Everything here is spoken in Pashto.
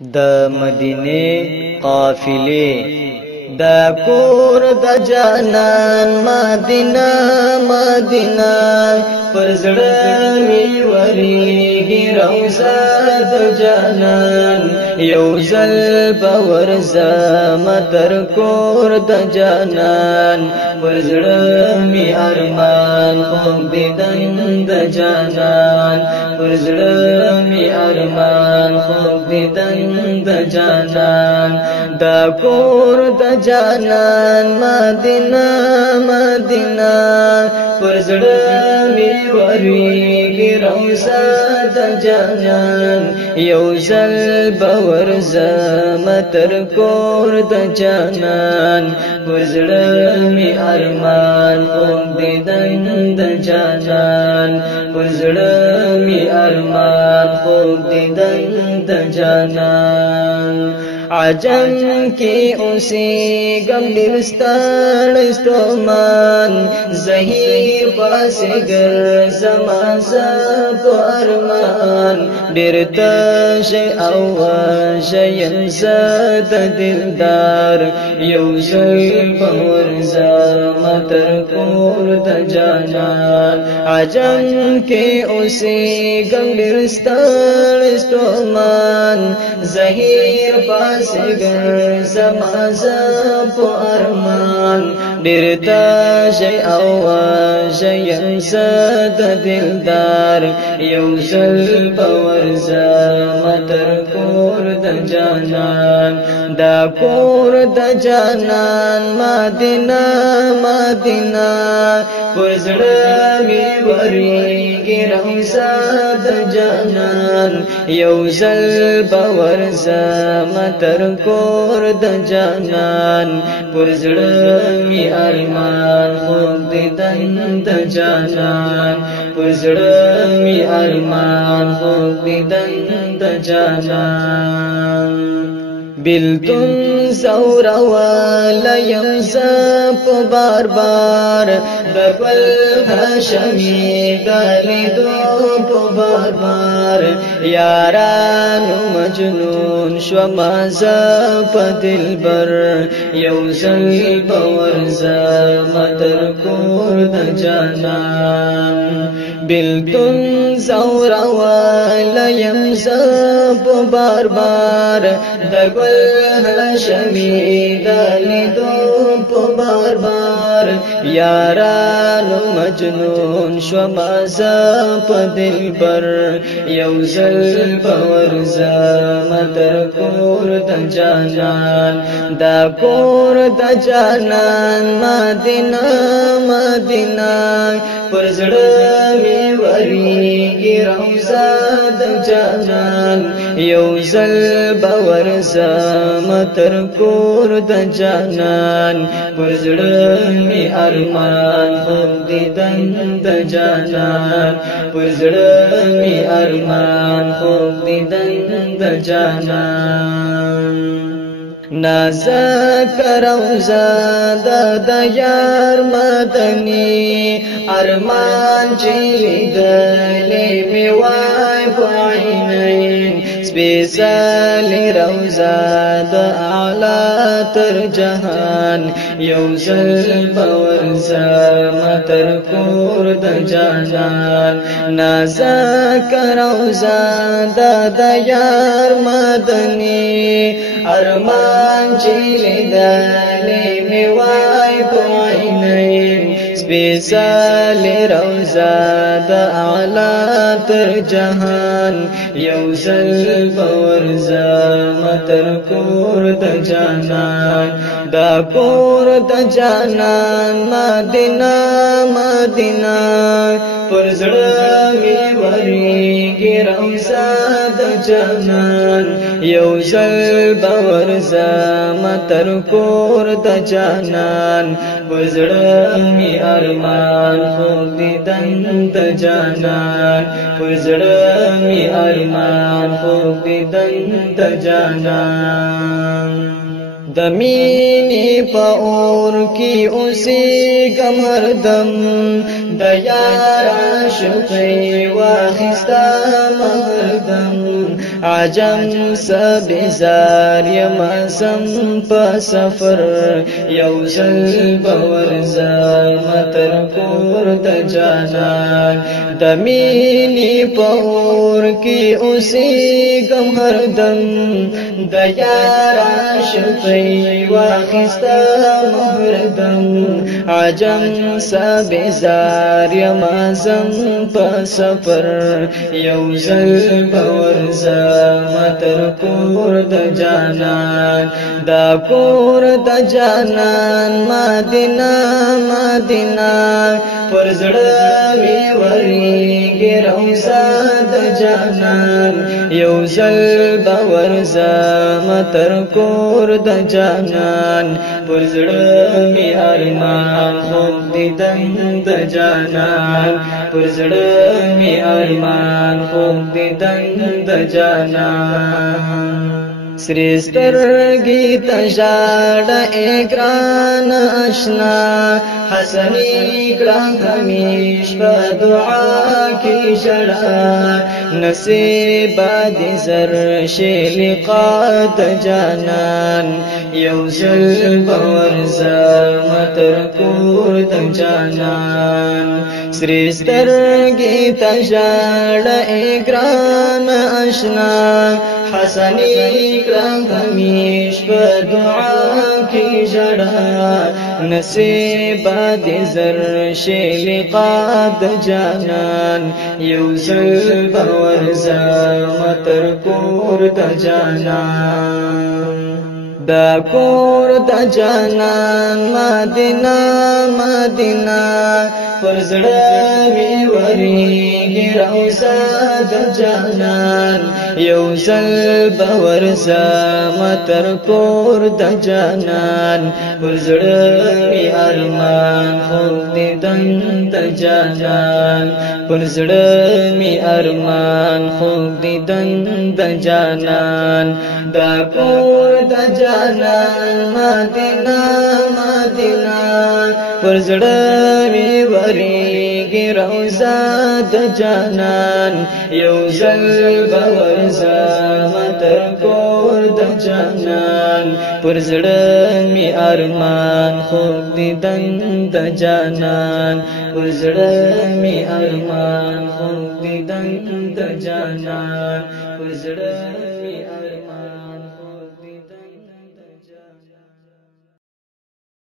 د مدینه قافلې دا کور د جانان مدینه مدینه پر زړه می وریږي روضه د جانان یو ځل باور زما تر کور د جانان پر زړه می ارمان خوب دیدن د جانان پر زړه می ارمان خوب دیدن د جانان دا کور د جانان مدینه مدینه پر زړه می وریږي روضه د جانان یو ځل باور زما تر کور د جانان پر زړه می ارمان خوب دیدن د جانان پر زړه می ارمان خوب دیدن د جانان عجم کی اسی غم ډیرستان استومان زهیر باسګر زما زب ارمان ډیر تش او شین زد دلدار یو ځل باور زما تر کور د جانان عجم کی اسی غم ډیرستان استومان زهیر باسګر زما زب ارمان ډیر تش او شین زد دلدار یو ځل باور زما تر کور د جانان دا کور د جانان مدینه مدینه پر زړه می وریږي روضه د جانان یو ځل باور زما تر کور د جانان پر زړه می ارمان خوب دیدن د جانان پر زړه می ارمان خوب دیدن د جانان بلتون زور ولیم زپ بار بار دبل هاشمی دلیدو بار بار یارانو مجنون شوما زپ دلبر یو ځل باور زما تر کور د جانان بلتون زور ولیم زپ بار بار دبل هاشمی دلیدو بار بار یارانو مجنون شوما زپ دلبر یو ځل باور زما تر کور د جانان دا کور د جانان مدینه مدینه پر زړه می وریږي روضه د جانان یو ځل باور زما تر کور د جانان پر زړه می ارمان خوب دیدن د جانان پر زړه می ارمان خوب دیدن د جانان نازک روضه د یار مدنی ارمان چې دلې می وای پاینین سپیڅلې روضه د اعلی تر جهان یو ځل باور زما تر کور د جانان نازک روضه د یار مدنی ارمان چې دلې می وای پاینین سپیڅلې روضه د اعلی تر جهان یو ځل باور زما تر کور د جانان دا کور د جانان مدینه مدینه پر زړه می وریږي روضه د جانان یو ځل باور زما تر کور د جانان پر زړه می ارمان خوب دیدن د جانان پر زړه می ارمان خوب دیدن د جانان د مینې په اور کې اوسېږم هردم د یار عاشقۍ واخیسته هردم عجم سبزار یم سم په سفر یو ځل باورزم تر کور د جانان د مینې په اور کې اوسېږم هردم د یار عاشقۍ واخیستم هردم عجم سبزار یم زم په سفر یو ځل باورزم تر کور د جانان دا کور د جانان مدینه مدینه پر زړه مې ورېږي روضه د جانان یو ځل به ورځم تر کور د جانان پر زړه مې ارمان خوب دیدن د جانان پر زړه مې ارمان خوب دیدن د جانان سری سترګې ته ژاړه اے ګران اشنا حسنی کړه همیش په دعا کې ژړا نصیب دې زر شي لقا د جانان یو ځل به ورځم تر کور د جانان سری سترګې ته ژاړه اے ګران اشنا حسنی کړه همیش په دعا کې ژړا نصیب دې زر شي لقا د جانان یو ځل به ورځم تر کور د جانان دا کور د جانان مدینه مدینه پر زړه مې ورېږي روضه د جانان یو ځل به ورځم تر کور د جانان پر زړه مې ارمان خوب دیدن د جانان پر زړه مې ارمان خوب دیدن د جانان دا کور د جانان مدینه مدینه پر زړه مې ورېږي روضه د جانان یو ځل به ورځم تر کور د جانان پر زړه مې ارمان خوب دیدن د جانان پر زړه مې ارمان خوب دیدن د جانان پر زړه